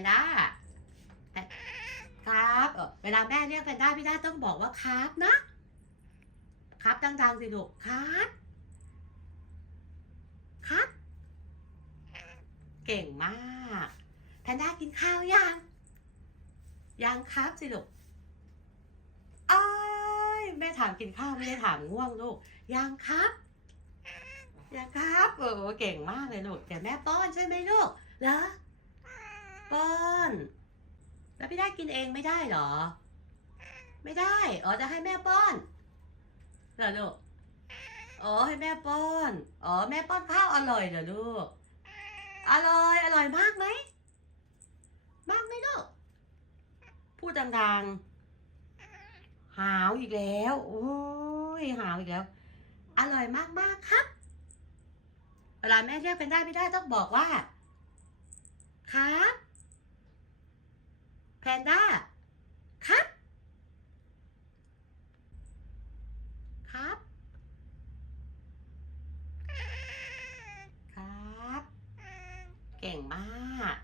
นด้าครับเออเวลาแม่เรียกแพนด้าพี่ด้าต้องบอกว่าครับนะ ครับดังๆสิลูกครับ ครับ เก่งมากแพนด้ากินข้าวยังยังครับสิลูกอ้ายแม่ถามกินข้าวไม่ได้ถามง่วงลูกยังครับยังครับโอ้เก่งมากเลยลูกแต่แม่ป้อนใช่ไหมลูกเหรอ ป้อนแล้วพี่ได้กินเองไม่ได้หรอ ไม่ได้อ๋อจะให้แม่ป้อนเหรอลูกอ๋อให้แม่ป้อนอ๋อแม่ป้อนข้าวอร่อยเหรอลูกอร่อยอร่อยมากไหมมากไหมลูกพูดดังๆหาวอีกแล้วโอ้ยหาวอีกแล้ว อร่อยมากๆครับ เวลาแม่เรียกเป็นได้ไม่ได้ต้องบอกว่า ครับ แพนด้าครับ ครับ ครับ เก่งมาก